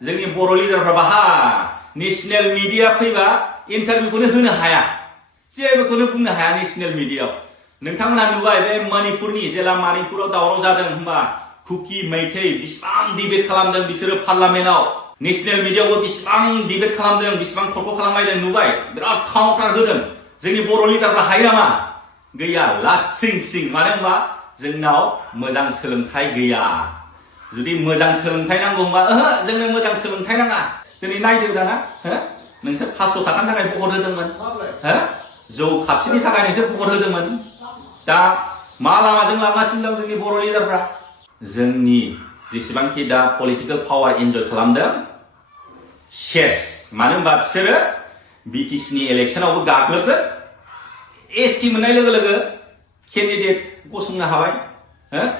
जोंनि बर' लिडारफ्रा बाहा national media फैबा इन्टारभिउखौनो होनो हाया, जेबोखौनो बुंनो हाया नेशनेल मिडियाआव। नोंथांमोना नुबाय बे मणिपुरनि जेला मणिपुराव दावराव जादों होनबा कुकी मैथै बिसिबां डिबेट खालामदों बिसोरो पार्लामेन्टआव, नेशनेल मिडियाआवबो बिसिबां डिबेट खालामदों, बिसिबां थरख खालामलायदों नुबाय, बिराद काउन्टार होदों। जोंनि बर' लिडारफ्रा हायो नामा? गैया, लासिं सिं। मानो होनबा जोंनाव मोजां सोलोंथाइ गैया। जुदि मोजां सोलोंथाइ नांगौ होनबा जोंनो मोजां सोलोंथाइ नाङा। दिनै नायदो दाना नोंसोर 500 थाखानि थाखाय भट होदोंमोन, जौ खापसेनि थाखाय नोंसोर भट होदोंमोन। दा मा लामाजों लांगासिनो दं जोंनि बर' लिडारफ्रा? जोंनि जेसेबांखि दा पलिटिकेल पावार एन्जय खालामदों सेस। मानो होनबा बिसोरो बिटिसिनि इलेक्सनावबो गाग्लोबगोन, एसटि मोननाय लोगो लोगो केन्डिडेट गसंनो हाबाय,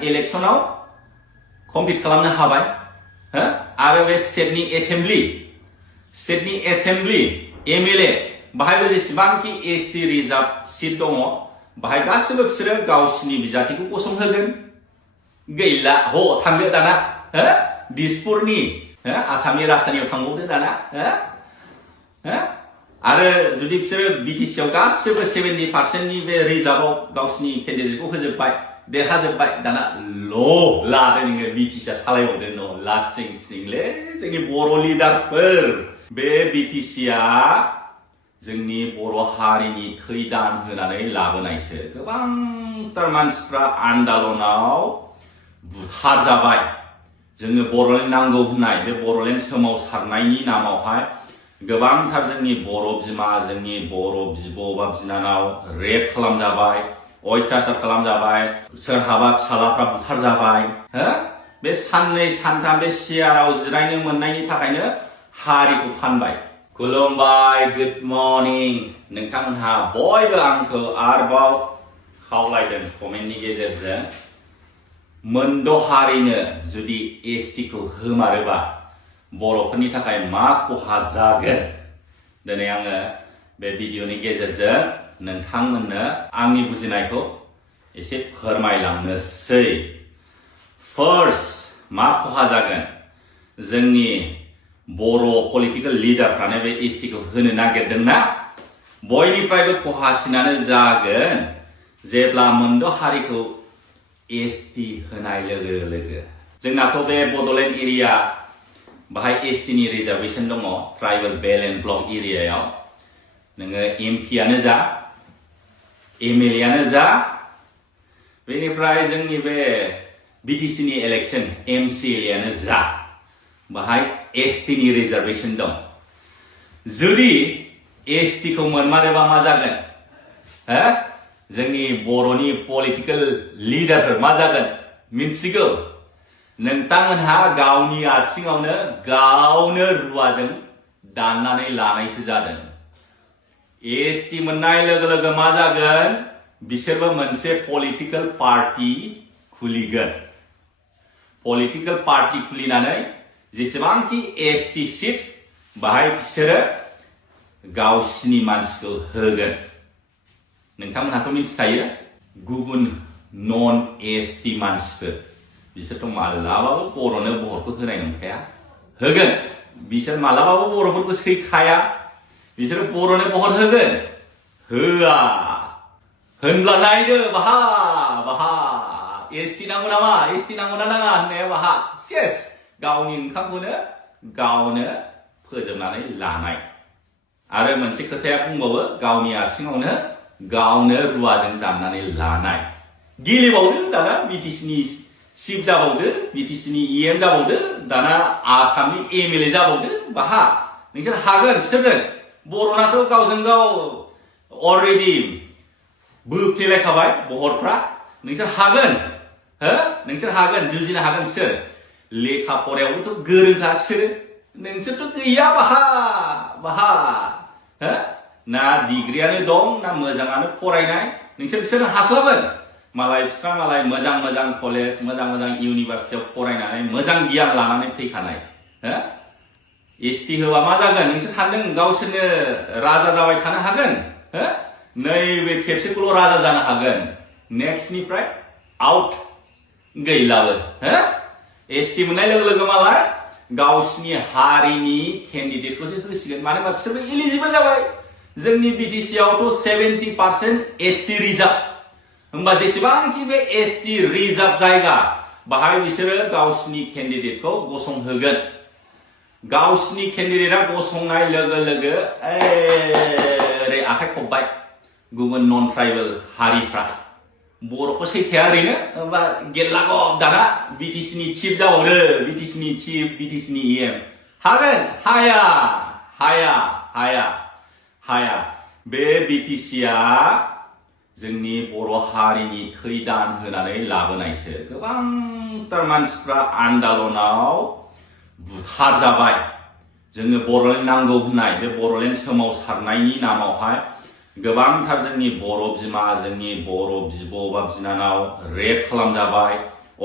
इलेक्सनाव कम्पिट खालामनो हाबाय, आरो बे स्टेटनि एसेम्बलि एमएलए बाहायबो जेसेबांखि एसटि रिजार्भ सिट दङ बाहाय गासिबो बिसोरो गावसिनि बिजाथिखौ गसंहोगोन। गैला, थांदो दाना दिसपुरनि आसामनि राजधानियाव थांबावदो दाना, आरो जुदि बिसोरो बिटिसिआव गासिबो 70% बे रिजार्भआव गावसिनि केन्डिडेटखौ होजोबबाय, देरहाजोबबाय, दाना लादो नोङो बिटिसिआ सालायबावदो न' लासिं सिंलै जोंनि बर' लिडारफोर। बे बिटिसिआ जोंनि बर' हारिनि थै दान होनानै लाबोनायसो। गोबांथार मानसिफ्रा आन्दालनाव बुथारजाबाय। जोंनो बर'लेण्ड नांगौ होननाय बे बर'लेण्ड सोमावसारनायनि नामावहाय गोबांथार जोंनि बर' बिमा, जोंनि बर' बिब' बा बिनानाव रेप खालामजाबाय, अयथासार खालामजाबाय, सोरहाबा फिसालाफ्रा बुथारजाबाय। बे साननै सानथाम बे सियाराव जिरायनो मोननायनि थाखायनो हारिखौ फानबाय। खुलुमबाय, गुड मर्निं। नोंथांमोनहा बयबो आंखौ आरोबाव खावलायदों कमेन्टनि गेजेरजों, मोनद' हारिनो जुदि एसटिखौ होमारोबा बर'फोरनि थाखाय मा खहा जागोन? दिनै आङो बे भिडिअनि गेजेरजों नोंथांमोननो आंनि बुजिनायखौ एसे फोरमायलांनोसै। फार्स्ट, मा खहा जागोन? जोंनि बर' पलिटिकेल लिडारफ्रानो बे एसटिखौ होनो नागिरदोंना, बयनिफ्रायबो खहासिनानो जागोन जेब्ला मोनद' हारिखौ एसटि होनाय लोगो लोगो। जोंनाथ' बे बड'लेण्ड एरिया बाहाय एसटिनि रिजार्भेसन दङ, ट्राइबेल बेल्ट एन्ड ब्लक एरियायाव। नोङो एमपियानो जा, एमएलएआनो जा, बेनिफ्राय जोंनि बे बिटिसिनि इलेक्सन एमसिएलएआनो जा, बाहाय एसटिनि रिजार्भेसन दं। जुदि एसटिखौ मोनमारोबा मा जागोन? जोंनि बर'नि पलिटिकेल लिडारफोर मा जागोन मिन्थिगौ? नोंथांमोनहा गावनि आथिङावनो गावनो रुवाजों दाननानै लानायसो जादों। एसटि मोननाय लोगो लोगो मा जागोन? बिसोरबो मोनसे पलिटिकेल पार्टी खुलिगोन। पलिटिकेल पार्टी खुलिनानै जेसेबांखि एसटि सिट बाहाय बिसोरो गावसिनि मानसिखौ होगोन। नोंथांमोनहाथ' मिथिखायो, गुबुन नन एसटि मानसिफोर बिसोरथ' मालाबाबो बर'नो भटखौ होनाय नंखाया। होगोन, बिसोर मालाबाबो बर'फोरखौ सैखाया, बिसोर बर'नो भट होगोन। होआ होनब्ला नायदो बाहा एसटि नांगौ नामा, एसटि नांगौ ना नाङा होननाया बाहा सेस गावनि ओंखामखौनो गावनो फोजोबनानै लानाय। आरो मोनसे खोथाया बुंबावो, गावनि आथिङावनो गावनो रुवाजों दाननानै लानाय। गेलेबावदो दाना बिटिसिनि चिफ जाबावदो, बिटिसिनि इएम जाबावदो, दाना आसामनि एमएलए जाबावदो। बाहा नोंसोर हागोन बिसोरजों? बर'नाथ' गावजों गाव अलरेडि बोफ्लेलायखाबाय भटफ्रा। नोंसोर हागोन, नोंसोर हागोन, जुजिनो हागोन बिसोर। लेखा फरायावबोथ' गोरोंखा बिसोरो, नोंसोरथ' गैया बाहा ना डिग्रियानो दं ना मोजाङानो फरायनाय। बिसोर हास्लाबगोन? मालाय मोजां कलेज, मोजां इउनिभार्सिटियाव फरायनानै मोजां गियान लानानै फैखानाय। एसटि होबा मा जागोन? नोंसोर सानदों गावसोरनो राजा जाबाय थानो हागोन? नैबे खेबसेखौल' राजा जानो हागोन, नेक्स्टनिफ्राय आउट। गैलाबो। एसटि मोननाय लोगो लोगो मालाय गावसिनि हारिनि केन्डिडेटखौसो होसिगोन मानो होनबा बिसोरबो एलिजिबल जाबाय जोंनि बिटिसि आवथ' 70% एसटि रिजार्भ होमबा जेसेबांखि बे एसटि रिजार्भ जायगा बाहाय बिसोरो गावसिनि केन्डिडेटखौ गसंहोगोन गावसिनि केन्डिडेटआ गसंनाय लोगो लोगो ओरै आखाइ खबबाय गुबुन नन ट्राइबेल हारिफ्रा बर'खौ सैखाया ओरैनो होमबा गेल्लागब दाना बिटिसिनि चिफ जाबावदो बिटिसिनि चिफ बिटिसिनि EM हागोन हाया बे बिटिसिआ जोंनि बर' हारिनि थै दान होनानै लाबोनायसो गोबांथार मानसिफ्रा आन्दालनाव बुथारजाबाय जोंनो बर'लेण्ड नांगौ होननाय बे बर'लेण्ड सोमावसारनायनि नामावहाय गोबांथार जोंनि बर' बिमा जोंनि बर' बिब' बा बिनानाव रेप खालामजाबाय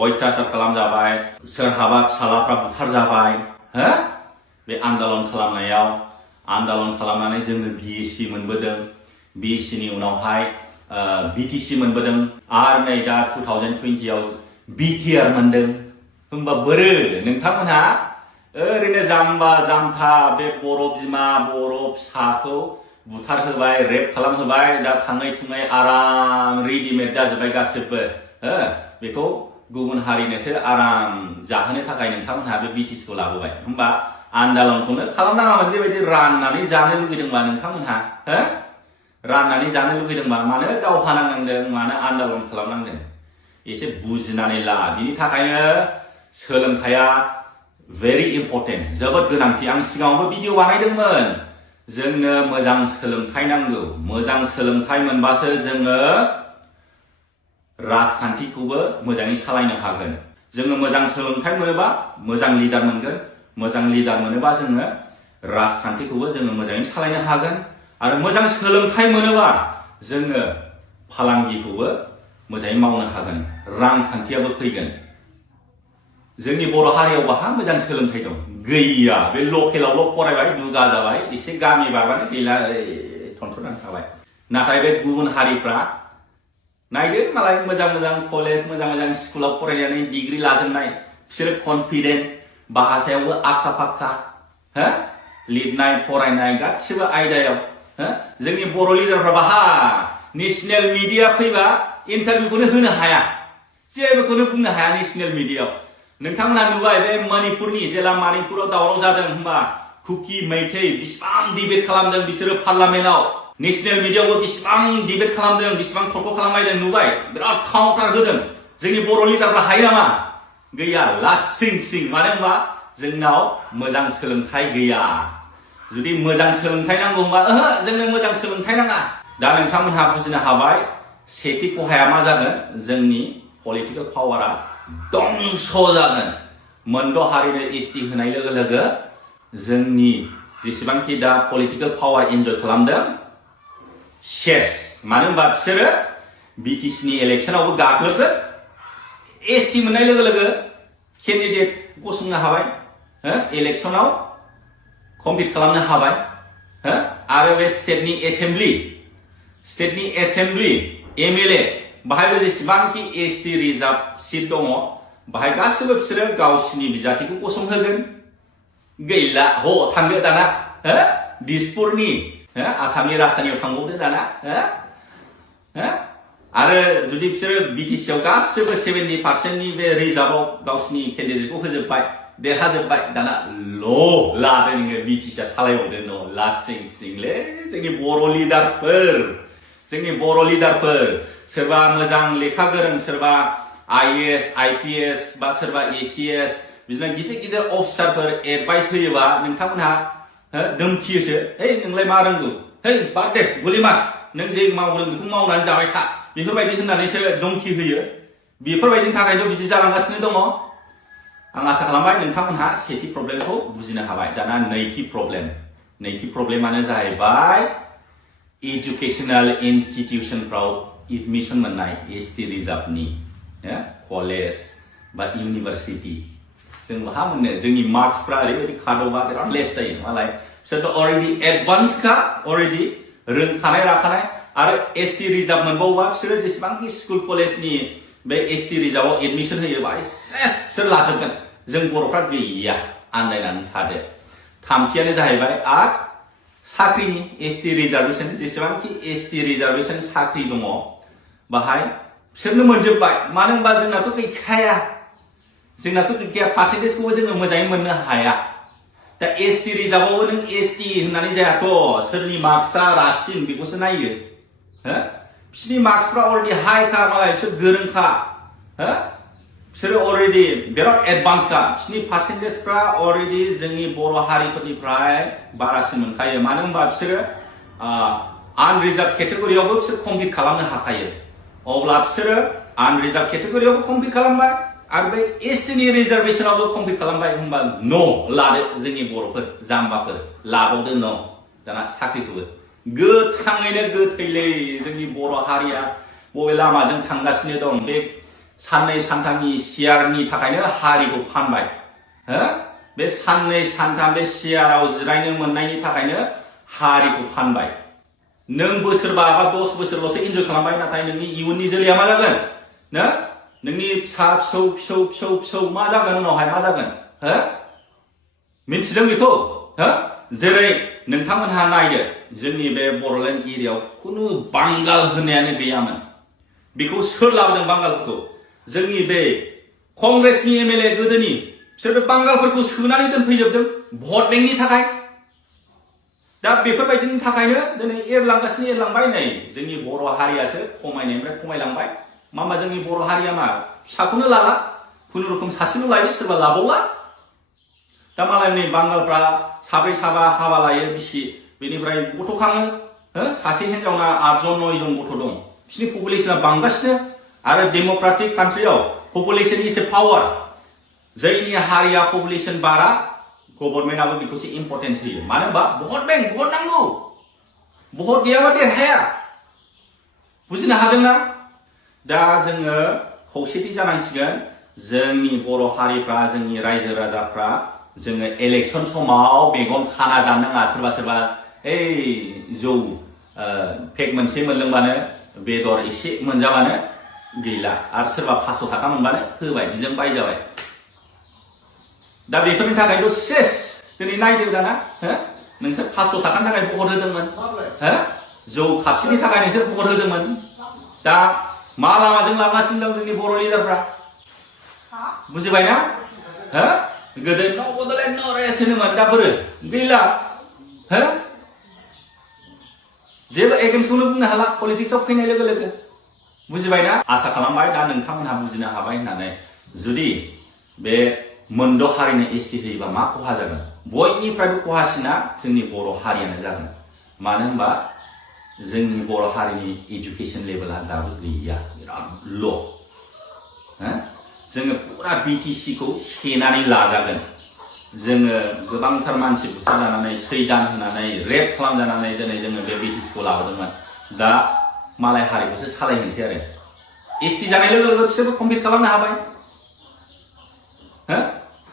अयथासार खालामजाबाय सोरहाबा फिसालाफ्रा बुथारजाबाय हो बे आन्दालन खालामनायाव आन्दालन खालामनानै जोङो BSc मोनबोदों BSc नि उनावहाय BTC मोनबोदों आरो नै दा 2020 आव BTR मोनदों होमबा बोरो नोंथांमोनहा ओरैनो जाम्बा जाम्था बे बर' बिमा बर' फिसाखौ बुथारहोबाय रेप खालामहोबाय दा थाङै थुङै आराम रेडिमेड जाजोब्बाय गासिबो हो बेखौ गुबुन हारिनोसो आराम जाहोनो थाखाय नोंथांमोनहा बे BTCखौ लाबोबाय होमबा आन्दालनखौनो खालामनाङामोन बेबायदि राननानै जानो लुगैदोंबा नोंथांमोनहा हो राननानै जानो लुगैदोंबा मानो दावहा नांनांदों मानो आन्दालन खालामनांदों एसे बुजिनानै ला बिनि थाखायनो सोलोंथाइया very important जोबोद गोनांथि आं सिगाङावबो भिडिअ बानायदोंमोन जोंनो मोजां सोलोंथाइ नांगौ मोजां सोलोंथाइ मोनबासो जोङो राजखान्थिखौबो मोजाङै सालायनो हागोन जोङो मोजां सोलोंथाइ मोनोबा मोजां लिडार मोनगोन मोजां लिडार मोनोबा जोङो राजखान्थिखौबो जोङो मोजाङै सालायनो हागोन आरो मोजां सोलोंथाइ मोनोबा जोङो फालांगिखौबो मोजाङै मावनो हागोन रांखान्थियाबो फैगोन जोंनि बर' हारियाव बाहा मोजां सोलोंथाइ दं गैया बे लकेलावल' फरायबाय दुगा जाबाय एसे गामि बारबानो गैला थनथ्र'नानै थाबाय नाथाय बे गुबुन हारिफ्रा नायदो मालाय मोजां मोजां कलेज मोजां मोजां स्कुलाव फरायनानै डिग्री लाजोबनाय बिसोरो कनफिडेन्ट भाषायावबो आखा फाखा हो लिरनाय फरायनाय गासिबो आयदायाव हो जोंनि बर' लिडारफ्रा बाहा नेशनेल मिडिया फैबा इन्टारभिउखौनो होनो हाया जेबोखौनो बुंनो हाया नेशनेल मिडियायाव नोंथांमोना नुबाय बे मणिपुरनि जेला मणिपुराव दावराव जादों होनबा कुकी मैथै बिसिबां डिबेट खालामदों बिसोरो पार्लामेन्टआव नेशनेल मिडियायावबो बिसिबां डिबेट खालामदों बिसिबां थरख खालामनायदों नुबाय बिराद काउन्टार होदों जोंनि बर' लिडारफ्रा हायो नामा गैया लासिं सिं मानो होनबा जोंनाव मोजां सोलोंथाइ गैया जुदि मोजां सोलोंथाइ नांगौ होनबा जोंनो मोजां सोलोंथाइ नाङा दा नोंथांमोनहा बुजिनो हाबाय सेथि खहाया मा जागोन जोंनि पलिटिकेल पावारा दंस जागोन मोनद' हारिनो एसटि होनाय लोगो लोगो जोंनि जेसेबांखि दा पलिटिकेल पावार एन्जय खालामदों सेस मानो होनबा बिसोरो बिटिसिनि इलेक्सनावबो गाग्लोबगोन एसटि मोननाय लोगो लोगो केन्डिडेट गसंनो हाबाय इलेक्सनाव कम्पिट खालामनो हाबाय आरो बे स्टेटनि एसेम्बलि MLA बाहायबो जेसेबांखि एसटि रिजार्भ सिट दङ बाहाय गासिबो बिसोरो गावसिनि बिजाथिखौ गसंहोगोन गैला थांदो दाना दिसपुरनि आसामनि राजधानियाव थांबावदो दाना आरो जुदि बिसोरो बिटिसिआव गासिबो 70%नि बे रिजार्भआव गावसिनि केन्डिडेटखौ होजोबबाय देरहाजोबबाय दाना लादो नोङो बिटिसिआ सालायबावदो लासिं सिंलै जोंनि बर' लिडारफोर सोरबा मोजां लेखा गोरों सोरबा IAS IPS बा सोरबा ACS बिदिनो गिदिर गिदिर अफिसारफोर एडभाइस होयोबा नोंथांमोनहा धोमखियोसो नोंलाय मा रोंगौ बाद दे गुलि मार नों जे मावदों बेखौ मावनानै जाबाय था बेफोरबायदि होननानैसो धमखि होयो बेफोरबायदिनि थाखायथ' बिदि जालांगासिनो दङ आं आसा खालामबाय नोंथांमोनहा सेथि प्रब्लेमखौ बुजिनो हाबाय दाना नैथि प्रब्लेमानो जाहैबाय एजुकेशनल इन्स्टिट्यूशनफ्राव एडमिशन मोननाय एसटि रिजार्भनि कलेज बा इउनिभार्सिटि जों बहा मोननो जोंनि मार्क्सफ्रा ओरैबायदि खादबा बिराद लेस जायो मालाय बिसोरथ' अलरेडि एडभान्सखा अलरेडि रोंखानाय राखानाय आरो एसटि रिजार्भ मोनबावोबा बिसोरो जेसेबांखि स्कुल कलेजनि बे एसटि रिजार्भआव एडमिशन होयोबा सेस बिसोर लाजोबगोन जों बर'फ्रा गैया आन्दायनानै थादो। थामथियानो जाहैबाय आर साख्रिनि एसटि रिजार्भेसन जेसेबांखि एसटि रिजार्भेसन साख्रि दङ बाहाय बिसोरनो मोनजोब्बाय मानो होनबा जोंनाथ' गैखाया पार्सेन्टेजखौबो जोङो मोजाङै मोननो हाया। दा एसटि रिजार्भआवबो नों एसटि होननानै जायाथ' सोरनि मार्क्सआ रासिन बेखौसो नायो हो बिसोरनि मार्क्सफ्रा अलरेडि हाइखा मालाय बिसोर गोरोंखा हो बिसोरो अलरेडि बिराद एडभान्सखा बिसोरनि पार्सेन्टेजफ्रा अलरेडि जोंनि बर' हारिफोरनिफ्राय बारासिन मोनखायो मानो होनबा बिसोरो आनरिजार्भ केटेगरियावबो बिसोर कमप्लिट खालामनो हाखायो। अब्ला बिसोरो आनरिजार्भ केटेगरियावबो कमप्लिट खालामबाय आरो बे एसटिनि रिजार्भेसनावबो कमप्लिट खालामबाय होनबा न' लादो जोंनि बर'फोर जाम्बाफोर लाबावदो न' दाना साख्रिखौबो गोथाङैनो गोथैलै जोंनि बर' हारिया बबे लामाजों थांगासिनो दं बे साननै सानथामनि सियारनि थाखायनो हारिखौ फानबाय हो बे साननै सानथाम बे सियाराव जिरायनो मोननायनि थाखायनो हारिखौ फानबाय। नों बोसोरबा बा 10 बोसोरल'सो इन्जय खालामबाय नाथाय नोंनि इयुननि जोलैया मा जागोन ना नोंनि फिसा फिसौ मा जागोन उनावहाय मा जागोन हो मिथिदों बेखौ हो जेरै नोंथांमोनहा नायदो जोंनि बे बड'लेण्ड एरियायाव खुनु बांगाल होननायानो गैयामोन। बेखौ सोर लाबोदों बांगालफोरखौ जोंनि बे कंग्रेसनि एमएलए गोदोनि बिसोर बे बांगालफोरखौ सोनानै दोनफैजोबदों भट बेंकनि थाखाय। दा बेफोरबायदिनि थाखायनो दिनै एरलांबाय नै जोंनि बर' हारियासो खमायनायनिफ्राय खमायलांबाय। मा जोंनि बर' हारिया मा फिसाखौनो लाला खुनुरुखुम सासेल' लायो सोरबा लाबावला। दा मालाय नै बांगालफ्रा साब्रै साबा हाबा लायो बिसि बेनिफ्राय गथ' खाङो हो सासे हिनजावना 8 जन 9 जन गथ' दं बिसिनि पपुलेसना बांगासिनो आरो डेम'क्रेटिक कान्ट्रियाव पपुलेसन इज ए पावार जायनि हारिया पपुलेसन बारा गभर्नमेन्टआबो बेखौसो इम्परटेन्स होयो मानो होनबा भट बेंक भट नांगौ भट गैयाबा देरहाया बुजिनो हादोंना। दा जोङो खौसेथि जानांसिगोन जोंनि बर' हारिफ्रा जोंनि रायजो राजाफ्रा जोङो इलेक्शन समाव मेगन खाना जानो नाङा सोरबा जौ पेक मोनसे मोनलोंबानो बेदर एसे मोनजाबानो गैला आरो सोरबा 500 थाखा मोनबानो होबाय बिजों बायजाबाय। दा बेफोरनि थाखायथ' सेस दिनै नायदो दाना हो नोंसोर 500 थाखानि थाखाय भट होदोंमोन हो जौ खापसेनि थाखाय नोंसोर भट होदोंमोन दा मा लामाजों लांगासिनो दं जोंनि बर' लिडारफ्रा बुजिबायना हो गोदो न' बड'लेण्ड न' रेस होनोमोन दा बोरो गैला हो जेबो एगेन्स्टखौनो बुंनो हाला पलिटिक्सआव फैनाय लोगो लोगो बुजिबायना। आसा खालामबाय दा नोंथांमोनहा बुजिनो हाबाय होननानै जुदि बे मोनद' हारिनो एसटि होयोबा मा खहा जागोन बयनिफ्रायबो खहासिना जोंनि बर' हारियानो जागोन मानो होनबा जोंनि बर' हारिनि एजुकेशन लेभेला दाबो गैया बिराद ल' हो जोङो पुरा बिटिसि खौ सेनानै लाजागोन जोङो गोबांथार मानसि बुथारजानानै थैदान होनानै रेप खालामजानानै दिनै जोङो बे बिटिसि खौ लाबोदोंमोन दा मालाय हारिखौसो सालायहैनोसै आरो एसटि जानाय लोगो लोगो बिसोरबो कमप्लिट खालामनो हाबाय हो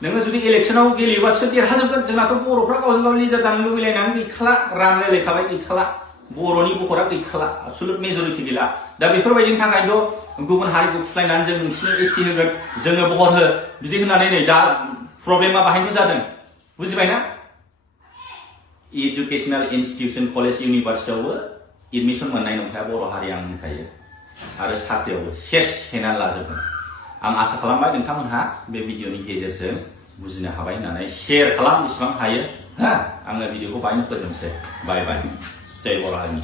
नोङो जुदि इलेक्शनाव गेलेयोबा बिसोर देरहाजोबगोन जोंनाथ' बर'फ्रा गावजों गाव लिडार जानो लुबैलायनानै गैखाला रानलायलायखाबाय गैखाला बर'नि भटआ गैखाला एबसुलुट मेजरिटि गैला दा बेफोरबायदिनि थाखायथ' गुबुन हारिखौ फुस्लायनानै जों नोंसिनो एसटि होगोन जोङो भट हो बिदि होननानै नै दा प्रब्लेमा बाहायनो जादों बुजिबायना। एजुकेशनेल इनस्टिट्यूशन कलेज इउनिभार्सिटियावबो एडमिशन मोननाय नंखाया बर' हारिया आं होनखायो आरो साख्रियावबो सेस सेनानै लाजोबगोन। आं आसा खालामबाय नोंथांमोनहा बे भिडिअनि गेजेरजों बुजिनो हाबाय होननानै शेयार खालाम बेसेबां हायो हा आङो भिडिअखौ बायनो फोजोबनोसै बाय बाय जय बर' हारिनि।